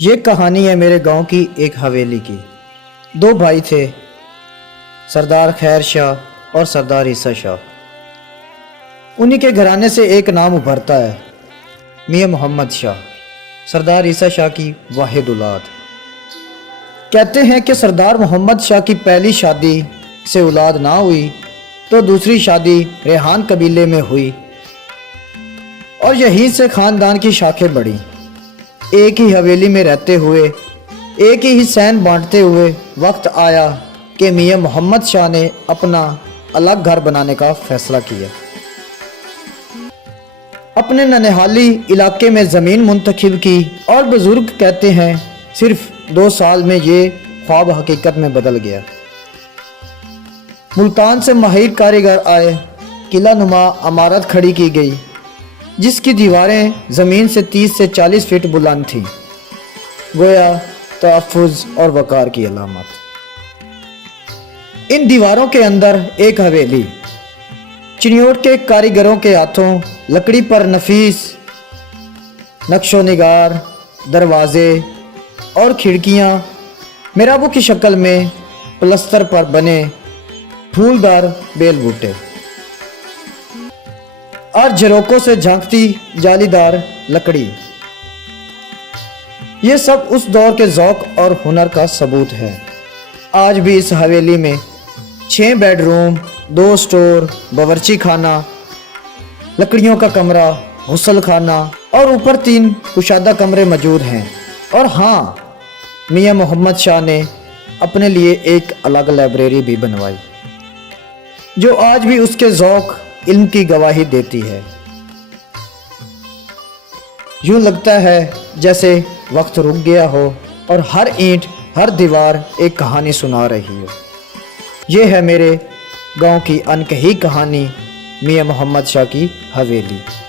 یہ کہانی ہے میرے گاؤں کی ایک حویلی کی۔ دو بھائی تھے، سردار خیر شاہ اور سردار عیسیٰ شاہ۔ انہی کے گھرانے سے ایک نام ابھرتا ہے، میاں محمد شاہ، سردار عیسیٰ شاہ کی واحد اولاد۔ کہتے ہیں کہ سردار محمد شاہ کی پہلی شادی سے اولاد نہ ہوئی تو دوسری شادی ریحان قبیلے میں ہوئی اور یہیں سے خاندان کی شاخیں بڑھی۔ ایک ہی حویلی میں رہتے ہوئے، ایک ہی حسین بانٹتے ہوئے وقت آیا کہ میاں محمد شاہ نے اپنا الگ گھر بنانے کا فیصلہ کیا۔ اپنے ننہالی علاقے میں زمین منتخب کی اور بزرگ کہتے ہیں صرف 2 سال میں یہ خواب حقیقت میں بدل گیا۔ ملتان سے ماہر کاریگر آئے، قلعہ نما عمارت کھڑی کی گئی جس کی دیواریں زمین سے 30 سے 40 فٹ بلند تھیں، گویا تحفظ اور وقار کی علامت۔ ان دیواروں کے اندر ایک حویلی، چنیوٹ کے کاریگروں کے ہاتھوں لکڑی پر نفیس نقش و نگار دروازے اور کھڑکیاں محرابوں کی شکل میں پلستر پر بنے پھولدار بیل بوٹے اور جھروکوں سے جھانکتی جالی دار لکڑی، یہ سب اس دور کے ذوق اور ہنر کا ثبوت ہے۔ آج بھی اس حویلی میں 6 بیڈ روم، 2 سٹور، باورچی خانہ، لکڑیوں کا کمرہ، غسل خانہ اور اوپر 3 کشادہ کمرے موجود ہیں۔ اور ہاں، میاں محمد شاہ نے اپنے لیے ایک الگ لائبریری بھی بنوائی جو آج بھی اس کے ذوق علم کی گواہی دیتی ہے۔ یوں لگتا ہے جیسے وقت رک گیا ہو اور ہر اینٹ، ہر دیوار ایک کہانی سنا رہی ہو۔ یہ ہے میرے گاؤں کی انکہی کہانی، میاں محمد شاہ کی حویلی۔